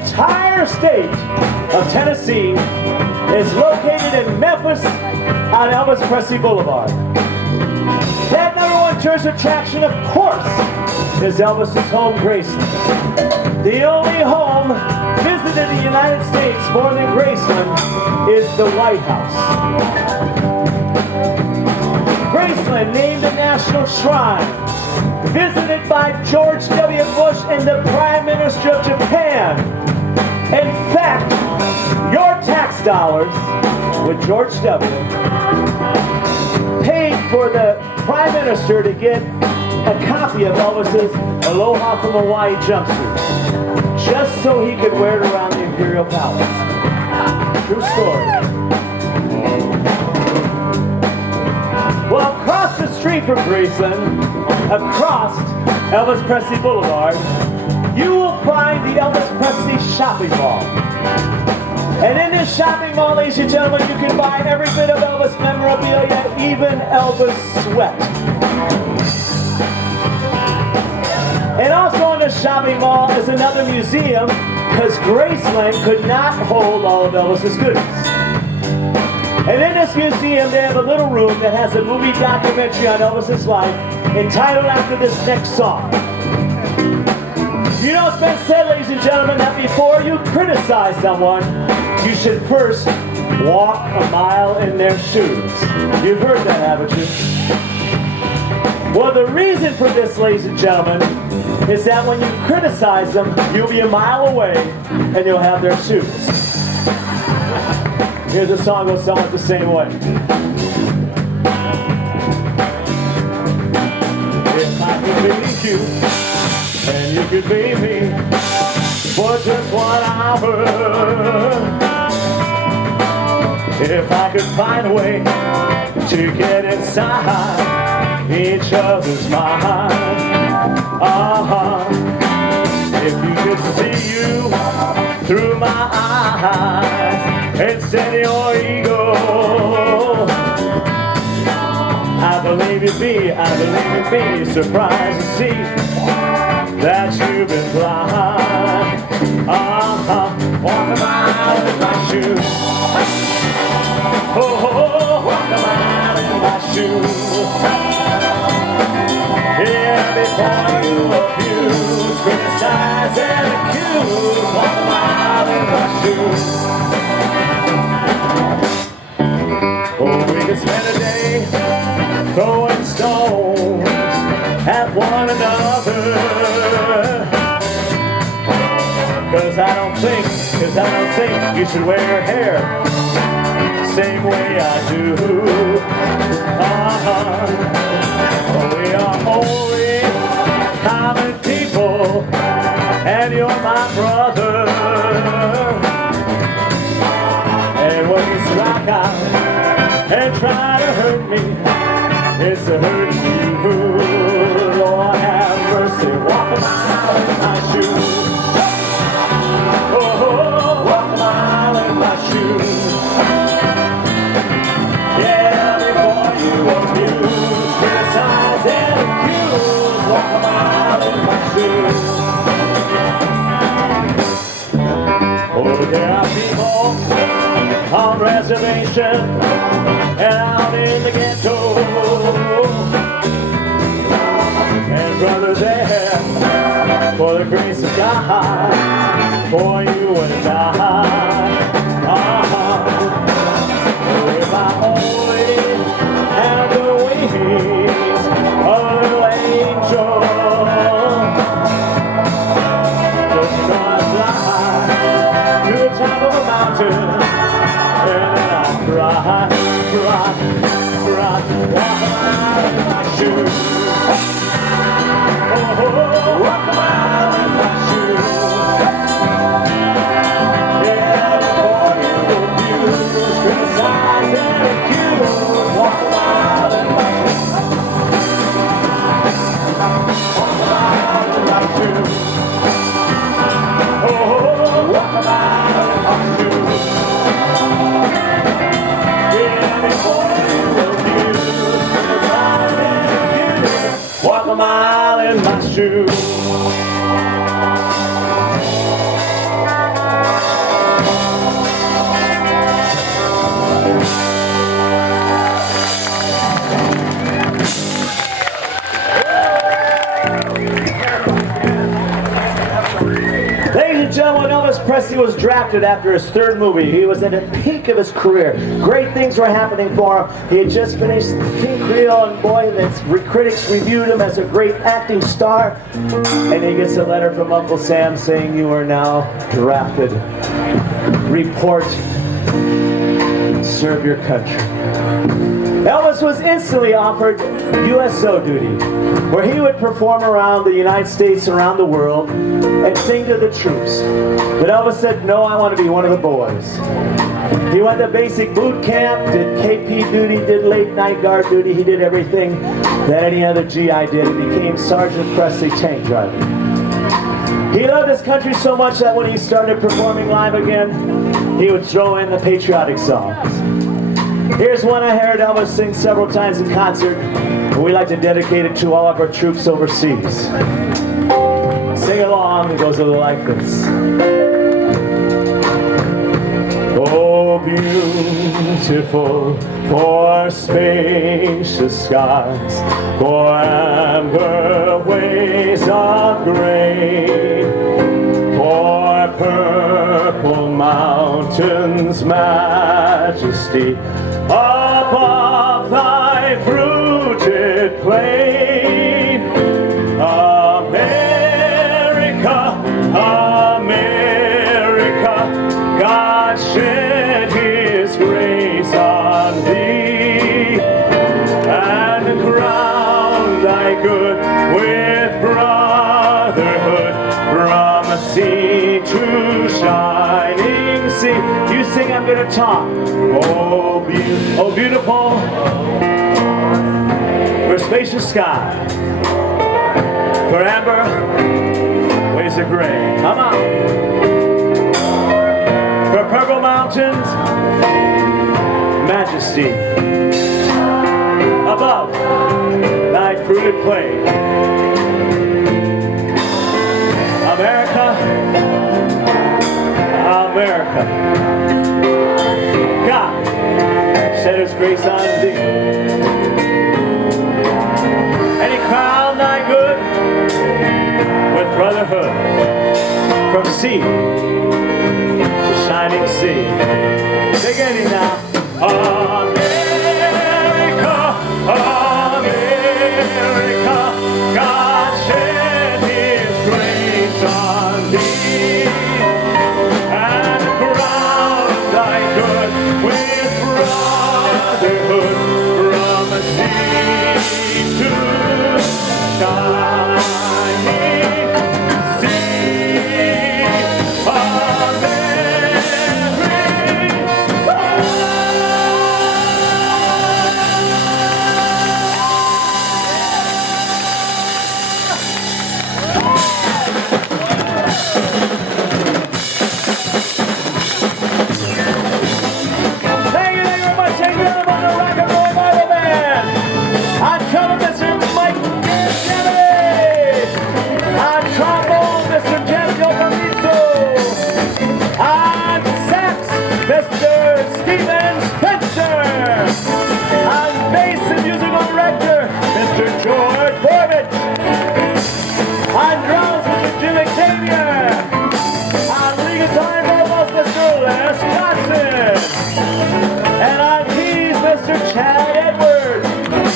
entire state of Tennessee is located in Memphis on Elvis Presley Boulevard. That #1 tourist attraction, of course, is Elvis's home, Graceland. The only home visited in the United States more than Graceland is the White House. Graceland, named a national shrine, visited by George W. Bush and the Prime Minister of Japan. In fact, your tax dollars, with George W., paid for the Prime Minister to get a copy of Elvis's Aloha from Hawaii jumpsuit, just so he could wear it around the Imperial Palace. True story. Well, across the street from Graceland, across Elvis Presley Boulevard, you will find the Elvis Presley Shopping Mall. And in this shopping mall, ladies and gentlemen, you can buy every bit of Elvis memorabilia, even Elvis sweat. And also in the shopping mall is another museum, because Graceland could not hold all of Elvis's goodies. And in this museum, they have a little room that has a movie documentary on Elvis's life entitled after this next song. You know, it's been said, ladies and gentlemen, that before you criticize someone, you should first walk a mile in their shoes. You've heard that, haven't you? Well, the reason for this, ladies and gentlemen, is that when you criticize them, you'll be a mile away and you'll have their shoes. Here's a song that goes somewhat the same way. If I could be you, and you could be me, for just 1 hour. If I could find a way to get inside each other's mind. If you could see you through my eyes and set your ego, I believe you'd be surprised to see that you've been blind. Walk a mile in my shoes. Walk a mile in my shoes. Yeah, before you abuse, criticize and accuse. Walk a mile in my shoes. Oh, we could spend a day throwing stones at one another. Cause I don't think you should wear your hair same way I do. We are only common people, and you're my brother. And when you strike out and try to hurt me, it's a hurt you. Lord have mercy, walk a mile in my shoes. Oh, walk a mile in my shoes. Yeah, before you abuse, criticize and accuse. Walk a mile in my shoes. Oh, there are people on reservation and out in the ghetto, and brothers there for the grace of God, for you and I. If I only had the wings of a little angel, just gonna fly to the top of a mountain, and then I'll cry, walk a mile in my shoes. Oh, walk a mile in my shoes. Yeah, before you abuse, criticize and accuse. Walk a mile in my shoes. Walk a mile in my shoes. Oh, walk a mile in my shoes. Yeah, before you abuse, criticize and accuse. Walk a mile in my shoes. Presley was drafted after his third movie. He was at the peak of his career. Great things were happening for him. He had just finished King Creole, and boy, critics reviewed him as a great acting star. And he gets a letter from Uncle Sam saying, "You are now drafted. Report. Serve your country." Elvis was instantly offered USO duty, where he would perform around the United States, around the world, and sing to the troops. But Elvis said, "No, I want to be one of the boys." He went to basic boot camp, did KP duty, did late night guard duty. He did everything that any other GI did. He became Sergeant Presley tank driver. He loved his country so much that when he started performing live again, he would throw in the patriotic songs. Here's one I heard Elvis sing several times in concert, and we like to dedicate it to all of our troops overseas. Sing along, it goes a little like this. Oh, beautiful for spacious skies, for amber waves of grain, for purple mountains' majesty, above thy fruited plain. America, America, God shed his grace on thee, and crown thy good with brotherhood, from sea to shining sea. You sing, I'm gonna talk. Oh, beautiful for spacious sky, for amber waves of gray. Come on. For purple mountains, majesty, above thy fruited plain. America, America, God shed his grace on thee, and he crowned thy good with brotherhood, from sea to shining sea. Take it easy now. America, America, God shed his grace on thee, and crowned thy good with brotherhood, from sea to shining sea.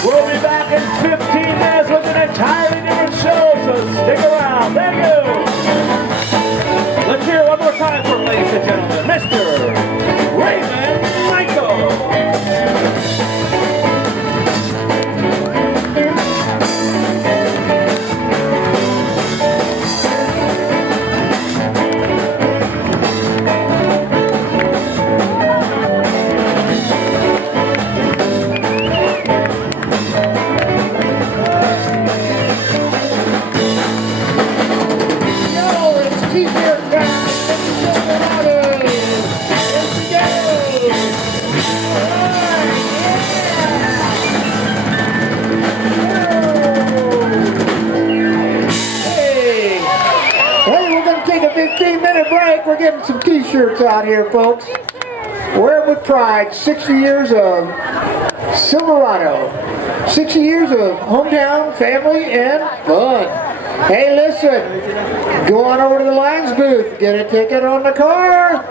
We'll be back in 15 minutes with an entirely different show, so stick around. Thank you. Let's hear it one more time for, ladies and gentlemen, Mr. Raymond Michael. We're getting some t-shirts out here, folks. Wear it with pride. 60 years of Silverado. 60 years of hometown, family, and fun. Hey, listen, go on over to the Lions booth, get a ticket on the car.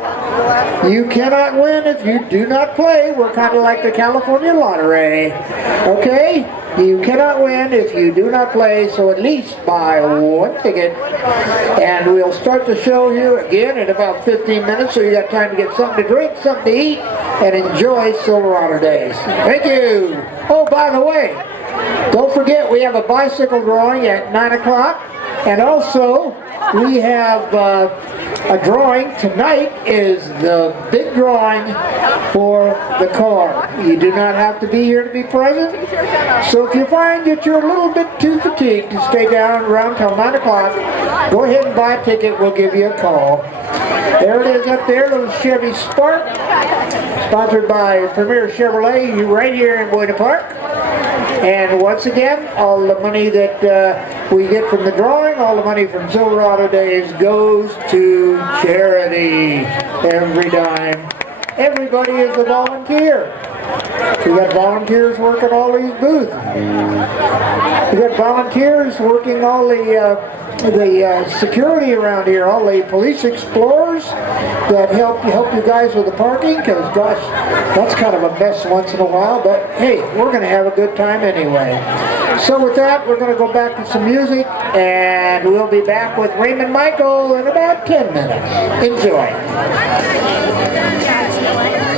You cannot win if you do not play. We're kind of like the California lottery, okay? You cannot win if you do not play, so at least buy one ticket. And we'll start the show here again in about 15 minutes, so you got time to get something to drink, something to eat, and enjoy Silverado Days. Thank you. Oh, by the way, don't forget we have a bicycle drawing at 9 o'clock, and also we have a drawing. Tonight is the big drawing for the car. You do not have to be here to be present. So if you find that you're a little bit too fatigued to stay down around till 9 o'clock, go ahead and buy a ticket. We'll give you a call. There it is up there, little Chevy Spark, sponsored by Premier Chevrolet right here in Buena Park. And once again, all the money that we get from the drawing, all the money from Silverado Days goes to charity. Every dime. Everybody is a volunteer. We got volunteers working all these booths. We got volunteers working all the security around here, all the police explorers that help you guys with the parking, because gosh, that's kind of a mess once in a while, but hey, we're going to have a good time anyway. So with that, we're going to go back to some music, and we'll be back with Raymond Michael in about 10 minutes. Enjoy.